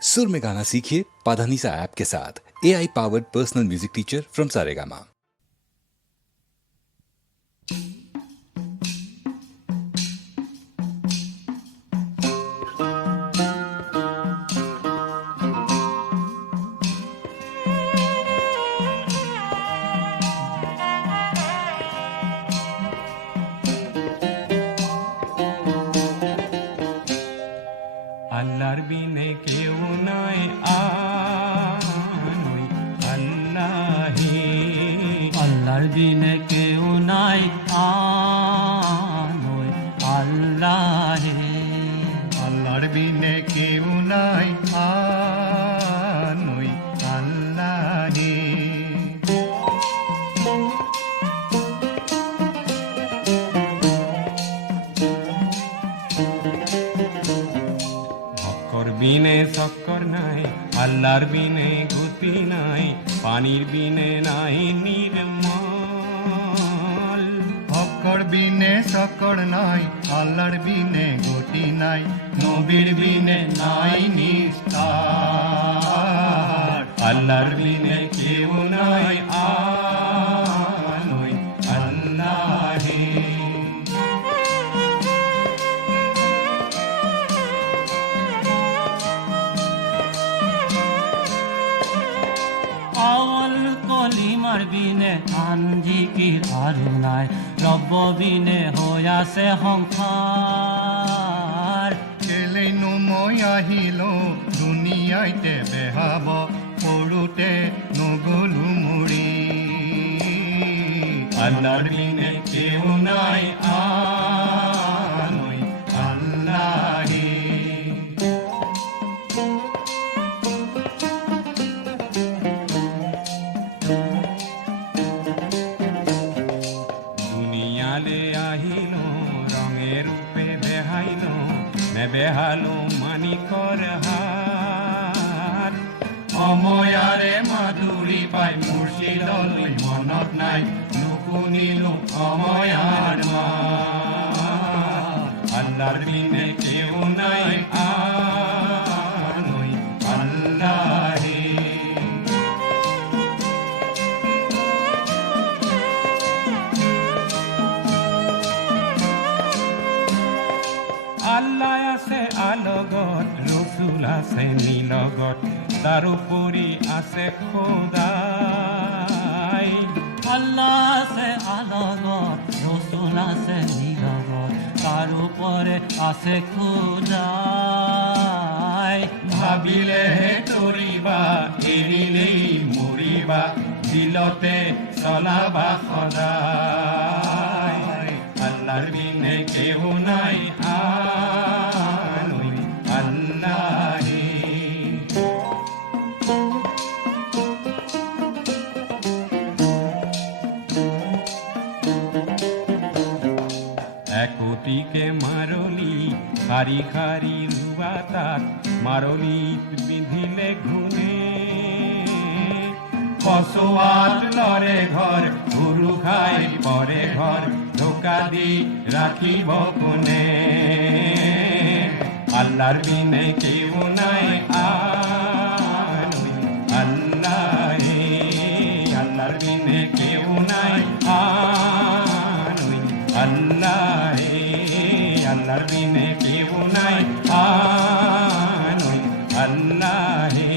सुर में गाना सीखिए पाधानीसा ऐप के साथ। AI powered personal music teacher from Saregama. আল্লাহর বিনে কেউ নয় আনুই আল্লাহি, আল্লাহর বিনে কেউ নাই আনুই আল্লাহে, আল্লাহর বিনে কেউ নাই আনুই আল্লাহি। ভক্কর বিনে শক্কর নাই, আল্লাহর বিনে গতি নাই, পানির বিনে নাই নির্মল। ভক্কর বিনে শক্কর নাই, আল্লাহর বিনে গতি নাই, নবীর বিনে নাই নিস্তার। আল্লাহর বিনে কেউ নাই আনুই আল্লাহি। আওয়াল কলিমার বিনে আঞ্জিকির আরু নাই, রব্ব বিনে হইয়াছে সংসার। কেলেনো মই আহিল দুনিয়াইতে বেহাব, সৰুতে নগলো মৰি। আল্লাহৰ বিনে কেউ নাই আনুই আল্লাহি। দুনিয়ালে আহিল রঙে রূপে বেহাইল, নেবেহালো মানিকৰ হাত। অময়াৰে মাধুৰী পাই মুৰ্শিদলৈ মনত নাই, নুশুনিলো অময়াৰ মাত। আল্লাহৰ বিনে কেউ নাই আনুই আল্লাহি। আল্লাহ আছে আলগত, ৰসুল আছে নিলগত, তাৰোপৰি আছে খোদাই। আল্লাহ আছে আলগত, রসুল আছে নিলগত, তার উপরে আছে খুদাই। ভাবিলেহে তৰিবা, এৰিলেই মৰিবা, দিলতে চলাবা সদায়। আল্লাহৰ বিনে কেউ নাই আনুই আল্লাহি। একটিকে মারলি, খারি খারি ৰুৱা তাক, মারলিত বিধিলে ঘুনে। কচোৱাত লৰে ঘৰ, গুৰু খাই পৰে ঘৰ, ধোকা দি ৰাখিব কোনে। আল্লাহৰ বিনে কেউ নাই আনুই আল্লাহি। আল্লাহর বিনে কেউ নাই আনুই আল্লাহি। আল্লাহর বিনে কেউ নাই আনুই আল্লাহি।